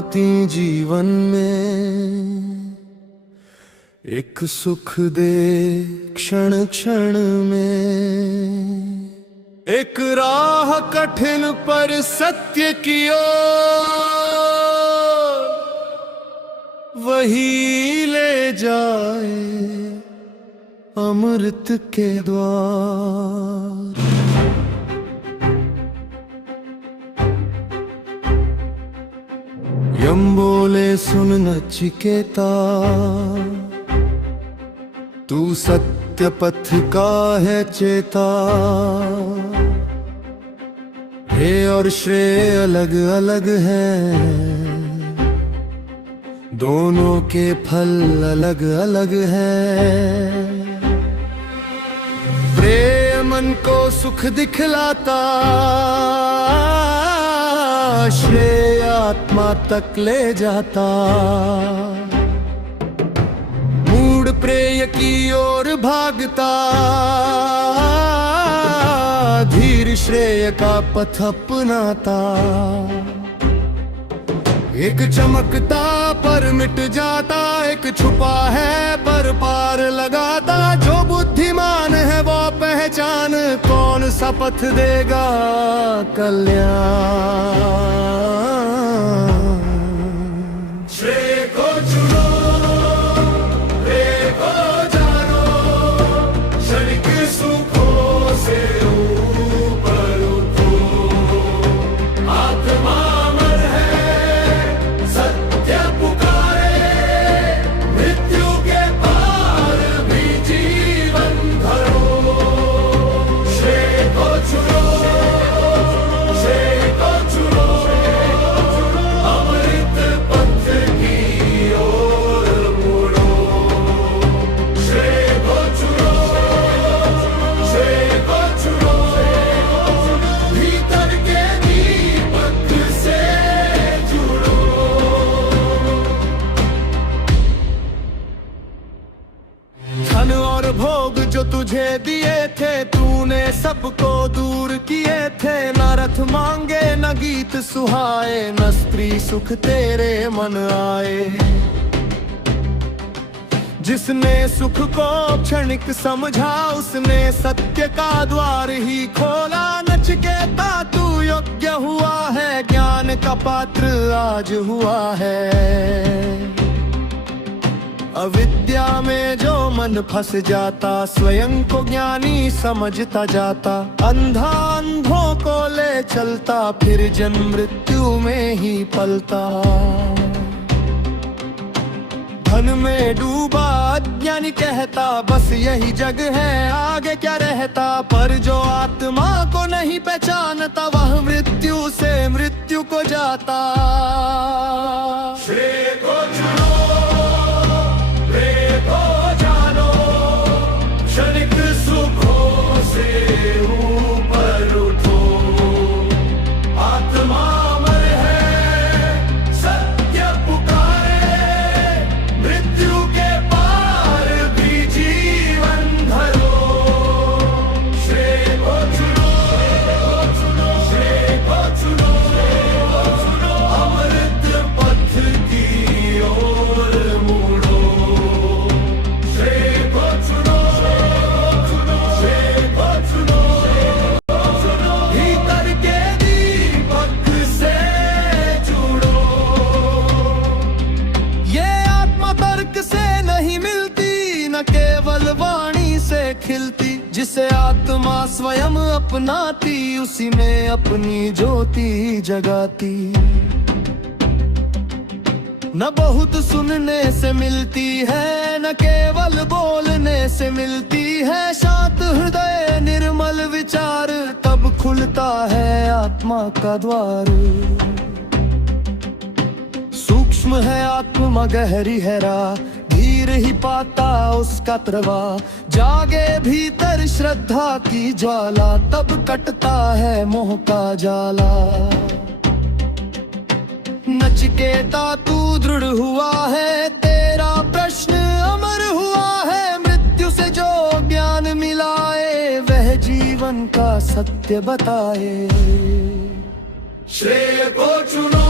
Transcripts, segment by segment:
आती जीवन में, एक सुख दे क्षण क्षण में। एक राह कठिन पर सत्य की ओर, वही ले जाए अमृत के द्वार। यम बोले सुन नचिकेता, तू सत्य पथ का है चेता। हे और श्रेय अलग अलग हैं, दोनों के फल अलग अलग हैं। प्रेम मन को सुख दिखलाता, श्रेय आत्मा तक ले जाता। मूड प्रेय की ओर भागता, धीर श्रेय का पथ अपनाता। एक चमकता पर मिट जाता, एक छुपा है पर पार लगाता। जो बुद्धिमान है वो पहचान, कौन सा पथ देगा कल्याण। श्रेय को चुनो, प्रेय को जानो, क्षणिक सुखों से ऊपर उठो। आत्मा भोग जो तुझे दिए थे, तूने सबको दूर किए थे। न रथ मांगे न गीत सुहाए, न स्त्री सुख तेरे मन आए। जिसने सुख को क्षणिक समझा, उसने सत्य का द्वार ही खोला। नचिकेता तू योग्य हुआ है, ज्ञान का पात्र आज हुआ है। अविद्या में जो मन फंस जाता, स्वयं को ज्ञानी समझता जाता। अंधा अंधों को ले चलता, फिर जन्म मृत्यु में ही पलता। धन में डूबा अज्ञानी कहता, बस यही जग है आगे क्या रहता। पर जो आत्मा को नहीं पहचानता, वह मृत्यु से मृत्यु को जाता। श्रेय को चुनो, क्षणिक सुखों से ऊपर उठो। आत्मा अमर है, सत्य पुकारे, मृत्यु के पार भी जीवन धरो। श्रेय को चुनो, श्रेय को चुनो, अमृत पथ की ओर मुड़ो। श्रेय को चुनो, केवल वाणी से खिलती। जिसे आत्मा स्वयं अपनाती, उसी में अपनी ज्योति जगाती। न बहुत सुनने से मिलती है, न केवल बोलने से मिलती है। शांत हृदय निर्मल विचार, तब खुलता है आत्मा का द्वार। सूक्ष्म है आत्मा गहरी है राह, धीर ही पाता उसका प्रवाह। जागे भीतर श्रद्धा की ज्वाला, तब कटता है मोह का जाला। नचिकेता तू दृढ़ हुआ है, तेरा प्रश्न अमर हुआ है। मृत्यु से जो ज्ञान मिलाए, वह जीवन का सत्य बताए। श्रेय को चुनो,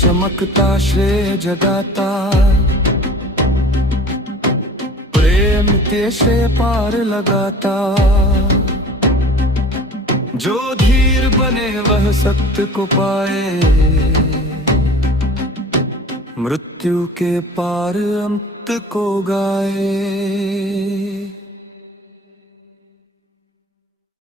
चमकता श्रेय जगाता, प्रेम के से पार लगाता। जो धीर बने वह सत्य को पाए, मृत्यु के पार अंत को गाए।